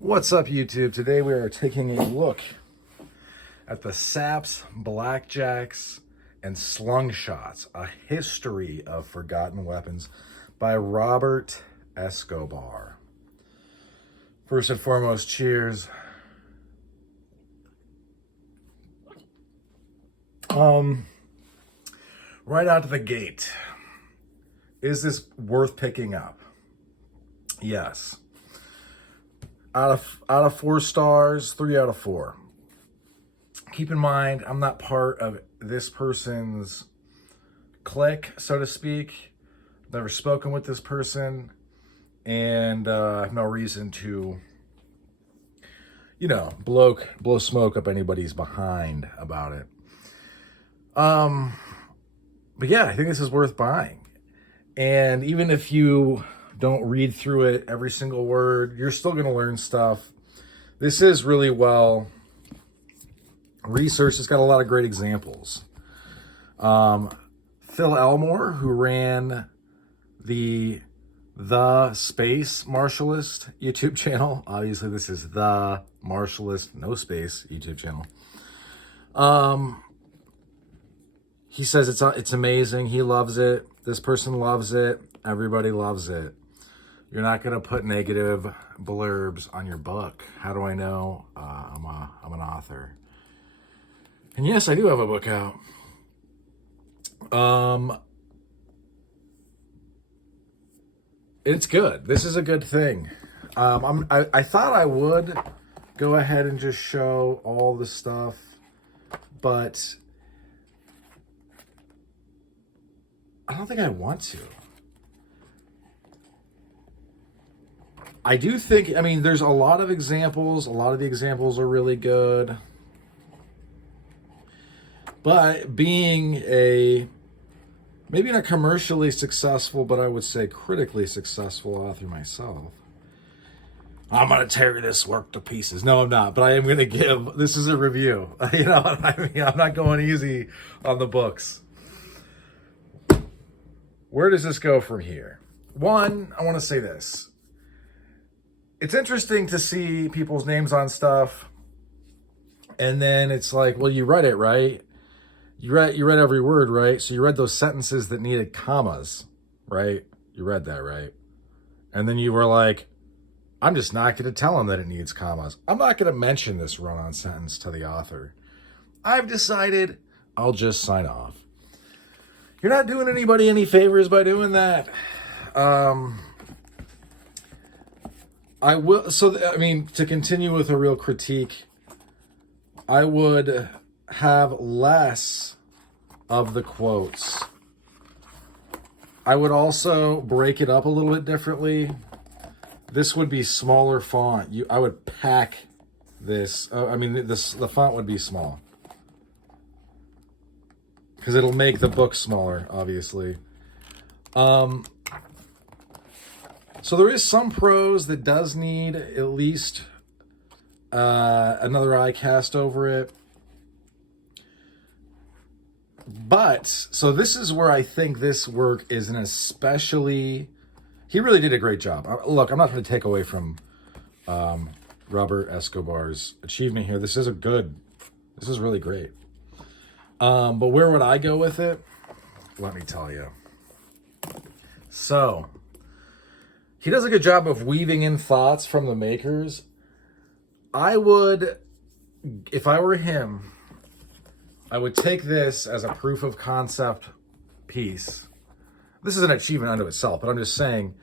What's up, YouTube? Today we are taking a look at the Saps, Blackjacks, and Slungshots, a history of forgotten weapons by Robert Escobar. First and foremost, cheers. Right out of the gate, is this worth picking up? Yes. Out of 4 stars, 3 out of 4. Keep in mind, I'm not part of this person's clique, so to speak. Never spoken with this person, and I have no reason to, blow smoke up anybody's behind about it. But yeah, I think this is worth buying. And even if you don't read through it every single word, you're still going to learn stuff. This is really well researched. It's got a lot of great examples. Phil Elmore, who ran the Space Martialist YouTube channel. Obviously, this is the Martialist, no space, YouTube channel. He says it's amazing. He loves it. This person loves it. Everybody loves it. You're not going to put negative blurbs on your book. How do I know? I'm an author. And yes, I do have a book out. It's good. This is a good thing. I thought I would go ahead and just show all the stuff, but I don't think I want to. I do think, there's a lot of examples. A lot of the examples are really good. But being maybe not commercially successful, but I would say critically successful author myself, I'm going to tear this work to pieces. No, I'm not. But I am going to this is a review. I'm not going easy on the books. Where does this go from here? One, I want to say this. It's interesting to see people's names on stuff, and then it's like, well, you read it, right? You read every word, right? So you read those sentences that needed commas, right? You read that, right? And then you were like, I'm just not going to tell him that it needs commas. I'm not going to mention this run-on sentence to the author. I've decided I'll just sign off. You're not doing anybody any favors by doing that. I will, to continue with a real critique, I would have less of the quotes. I would also break it up a little bit differently. This would be smaller font. I would pack this. The font would be small, because it'll make the book smaller, obviously. So there is some prose that does need at least another eye cast over it. But, so this is where I think this work is he really did a great job. Look, I'm not going to take away from Robert Escobar's achievement here. This is really great. But where would I go with it? Let me tell you. So, he does a good job of weaving in thoughts from the makers. I would, if I were him, I would take this as a proof of concept piece. This is an achievement unto itself, but I'm just saying,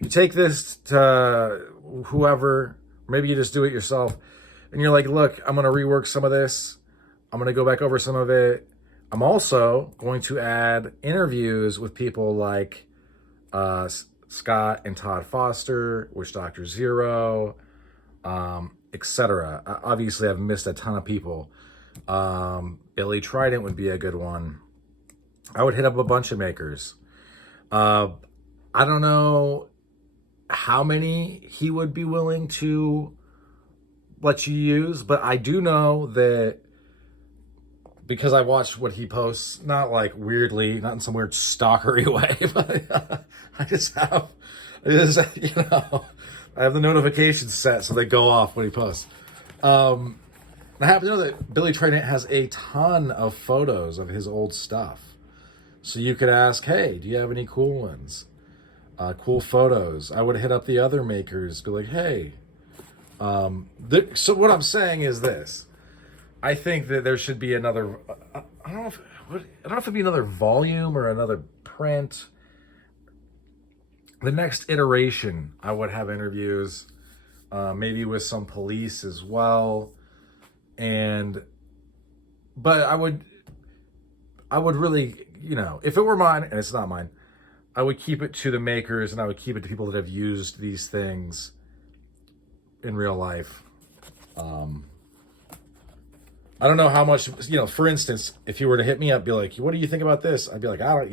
you take this to whoever, maybe you just do it yourself, and you're like, look, I'm going to rework some of this. I'm going to go back over some of it. I'm also going to add interviews with people like Scott and Todd Foster, Witch Doctor Zero, etc. Obviously, I've missed a ton of people. Billy Trident would be a good one. I would hit up a bunch of makers. I don't know how many he would be willing to let you use, but I do know that, because I watch what he posts, not like weirdly, not in some weird stalkery way, but I just I have the notifications set so they go off when he posts. I happen to know that Billy Trident has a ton of photos of his old stuff. So you could ask, hey, do you have any cool ones? Cool photos. I would hit up the other makers, be like, hey. So what I'm saying is this. I think that there should be another, I don't know if it'd be another volume or another print. The next iteration, I would have interviews, maybe with some police as well. But I would really, if it were mine, and it's not mine, I would keep it to the makers and I would keep it to people that have used these things in real life. I don't know how much, for instance, if you were to hit me up, be like, what do you think about this? I'd be like, I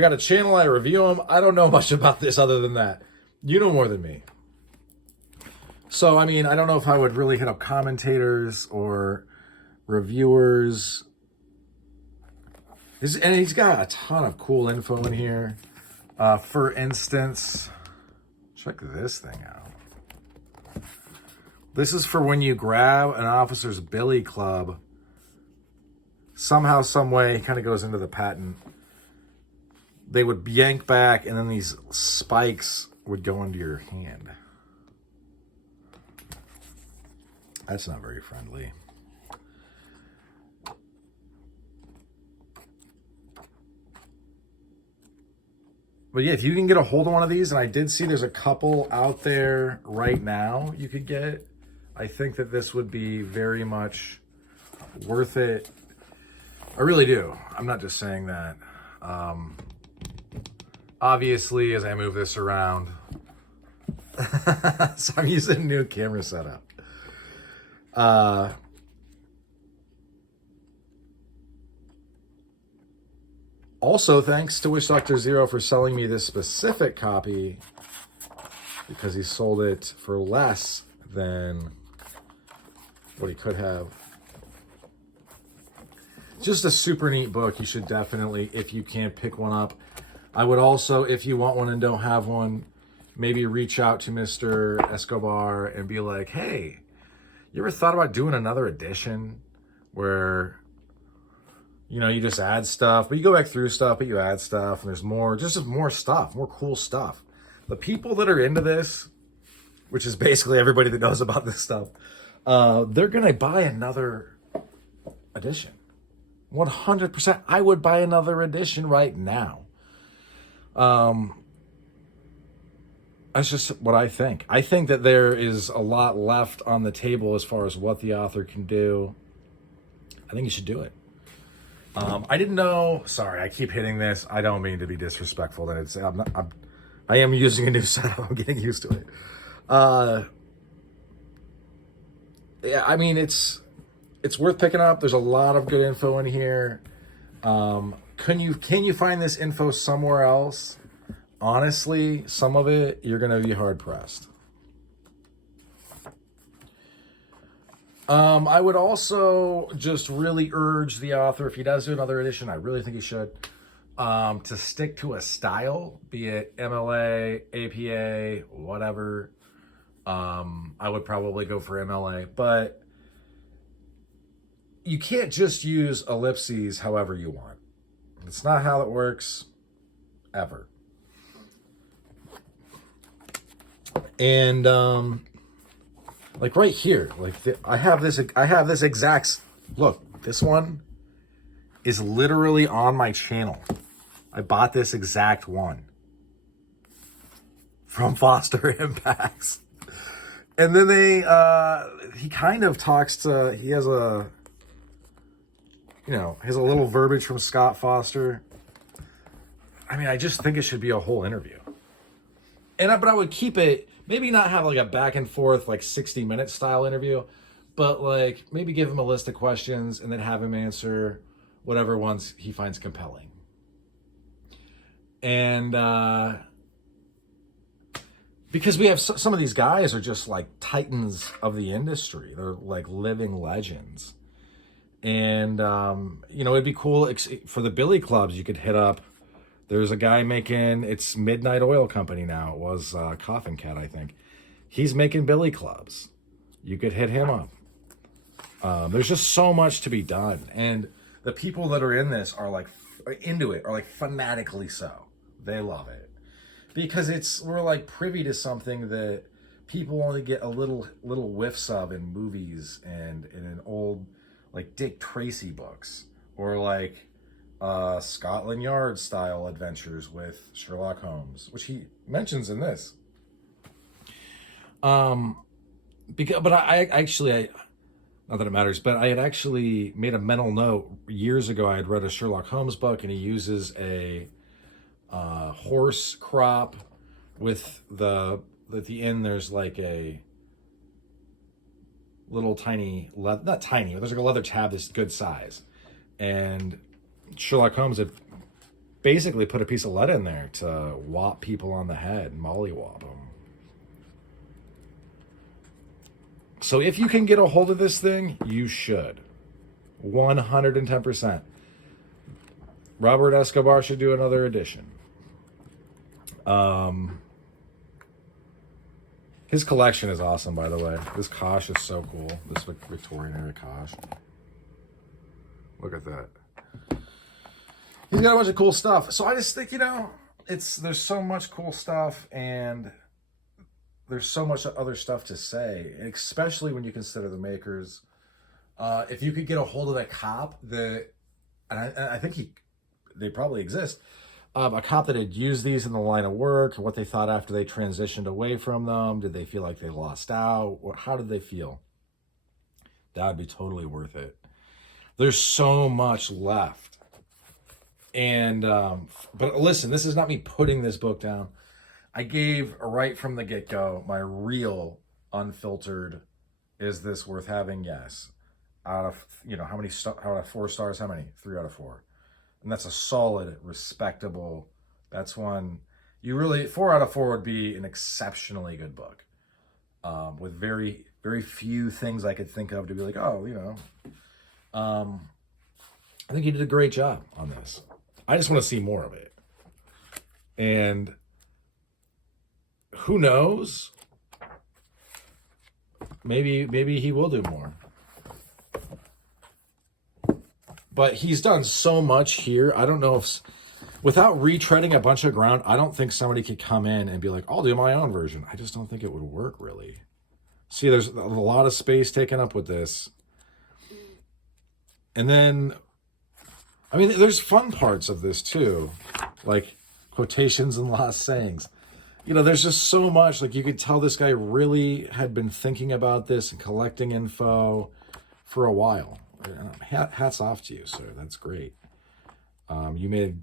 got a channel, I review them. I don't know much about this other than that. You know more than me. So, I don't know if I would really hit up commentators or reviewers. And he's got a ton of cool info in here. For instance, check this thing out. This is for when you grab an officer's billy club. Somehow, some way, kind of goes into the patent. They would yank back, and then these spikes would go into your hand. That's not very friendly. But yeah, if you can get a hold of one of these, and I did see there's a couple out there right now you could get, I think that this would be very much worth it. I really do. I'm not just saying that. Obviously, as I move this around, so I'm using a new camera setup. Also, thanks to Wish Doctor Zero for selling me this specific copy, because he sold it for less than what he could have. Just a super neat book. You should definitely, if you can, pick one up. I would also, if you want one and don't have one, maybe reach out to Mr. Escobar and be like, hey, you ever thought about doing another edition where, you just add stuff, but you go back through stuff, but you add stuff, and there's more stuff, more cool stuff. The people that are into this, which is basically everybody that knows about this stuff, they're going to buy another edition. 100%. I would buy another edition right now. That's just what I think. I think that there is a lot left on the table as far as what the author can do. I think you should do it. I didn't know. Sorry, I keep hitting this. I don't mean to be disrespectful. I am using a new setup. I'm getting used to it. Yeah, it's worth picking up. There's a lot of good info in here. Can you find this info somewhere else? Honestly, some of it, you're going to be hard-pressed. I would also just really urge the author, if he does do another edition, I really think he should, to stick to a style, be it MLA, APA, whatever. I would probably go for MLA, but you can't just use ellipses however you want. It's not how it works, ever. And like right here, I have this exact look. This one is literally on my channel. I bought this exact one from Foster Impacts, and then he kind of talks to. He has a little verbiage from Scott Foster. I just think it should be a whole interview. But I would keep it, maybe not have like a back and forth, like 60-minute style interview, but like maybe give him a list of questions and then have him answer whatever ones he finds compelling. And because we have some of these guys are just like titans of the industry. They're like living legends. And, it'd be cool for the billy clubs. You could hit up There's a guy making, it's Midnight Oil Company now. It was Coffin Cat, I think. He's making billy clubs. You could hit him up. There's just so much to be done. And the people that are in this are like into it, are like fanatically so. They love it. Because we're like privy to something that people only get a little whiffs of in movies and in old like Dick Tracy books, or like Scotland Yard style adventures with Sherlock Holmes, which he mentions in this. But I actually, not that it matters, but I had actually made a mental note years ago. I had read a Sherlock Holmes book, and he uses a horse crop with at the end there's like a little tiny, not tiny, but there's like a leather tab that's good size. And Sherlock Holmes had basically put a piece of lead in there to whop people on the head, mollywop them. So if you can get a hold of this thing, you should. 110%. Robert Escobar should do another edition. His collection is awesome, by the way. This Kosh is so cool. This Victorian era Kosh. Look at that. He's got a bunch of cool stuff. So I just think, there's so much cool stuff, and there's so much other stuff to say, especially when you consider the makers. If you could get a hold of that cop and I think they probably exist, a cop that had used these in the line of work, what they thought after they transitioned away from them. Did they feel like they lost out? How did they feel? That would be totally worth it. There's so much left. And, but listen, this is not me putting this book down. I gave right from the get-go my real unfiltered, is this worth having? Yes. Out of, how many, out of 4 stars, how many? 3 out of 4. And that's a solid, respectable, that's one, 4 out of 4 would be an exceptionally good book. With very, very few things I could think of to be like, I think you did a great job on this. I just want to see more of it. And who knows? Maybe he will do more. But he's done so much here. I don't know if, without retreading a bunch of ground, I don't think somebody could come in and be like, I'll do my own version. I just don't think it would work, really. See, there's a lot of space taken up with this. And then, there's fun parts of this, too. Like quotations and lost sayings. There's just so much. Like, you could tell this guy really had been thinking about this and collecting info for a while. Hats off to you, sir. That's great. You made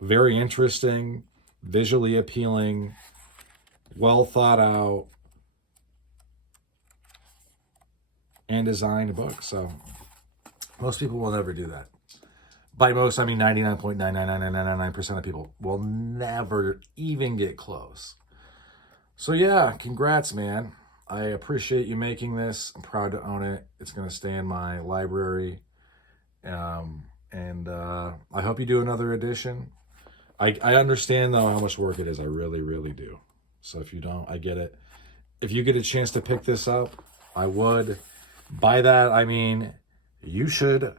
very interesting, visually appealing, well thought out, and designed book. So most people will never do that. By most, I mean 99.99999% of people will never even get close. So yeah, congrats, man. I appreciate you making this. I'm proud to own it. It's going to stay in my library. And I hope you do another edition. I understand, though, how much work it is. I really, really do. So if you don't, I get it. If you get a chance to pick this up, I would. By that, I mean, you should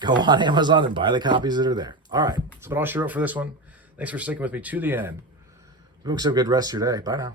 go on Amazon and buy the copies that are there. All right. That's what I'll share up for this one. Thanks for sticking with me to the end. Folks, have a good rest of your day. Bye now.